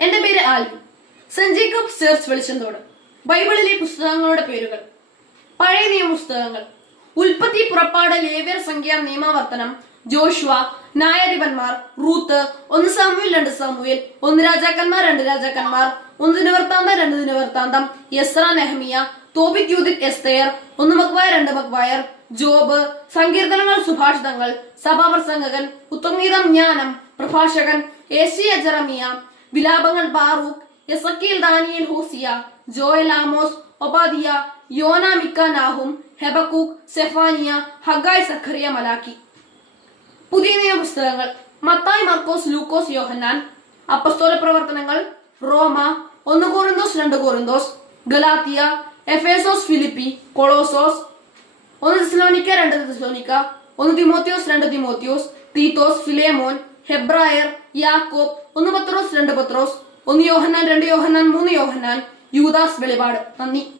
എന്റെ പേര് Alvi saint Jacob വെളിച്ചന്തോട്. ബൈബിളിലെ പുസ്തകങ്ങളുടെ പേരുകൾ. പഴയ നിയമ പുസ്തകങ്ങൾ. ഉൽപ്പത്തി പുറപ്പാട് ലേവ്യർ സംഖ്യ നിയമാവർത്തനം. ജോഷുവ ന്യായാധിപന്മാർ റൂത്ത് ഒന്ന് സാമുവിൽ രണ്ട് സാമുവിൽ ഒന്ന് രാജാക്കന്മാർ രണ്ട് രാജാക്കന്മാർ ഒന്ന് ദിനവൃത്താന്തം രണ്ട് ദിനവൃത്താന്തം യസ്ര നെഹമിയ തോബിക് യൂദിത് എസ്തയർ ഒന്ന് മക്വായർ രണ്ട് മക്വായർ ജോബ് സങ്കീർത്തനങ്ങൾ സുഭാഷിതങ്ങൾ സഭാപ്രസംഗകൻ ഉത്തമീതം ജ്ഞാനം പ്രഭാഷകൻ Isaiah Jeremiah വിലാപങ്ങൾ Baruch Ezekiel Daniel Hosea Joel Amos Obadiah Jonah Micah Nahum Habakkuk Zephaniah Haggai Zechariah Malachi. പുതിയ നിയമ പുസ്തകങ്ങൾ. മത്തായി മർക്കോസ് ലൂക്കോസ് യോഹന്നാൻ. അപ്പസ്തോല പ്രവർത്തനങ്ങൾ. റോമ ഒന്ന് കോറിന്തോസ് രണ്ട് കോറിന്തോസ്. ഗലാത്തിയ എഫേസോസ് ഫിലിപ്പി കൊളോസോസ്. ഒന്ന് തെസ്സലോനിക്ക രണ്ട് തെസ്സലോനിക്ക. ഒന്ന് തിമോത്തിയോസ് രണ്ട് തിമോത്തിയോസ്. തീത്തോസ് ഫിലേമോൻ. ഹെബ്രായർ യാക്കോബ് ഒന്ന് പത്രോസ് രണ്ട് പത്രോസ് ഒന്ന് യോഹന്നാൻ രണ്ട് യോഹന്നാൻ മൂന്ന് യോഹന്നാൻ. യൂദാസ് വെളിപാട്. നന്ദി.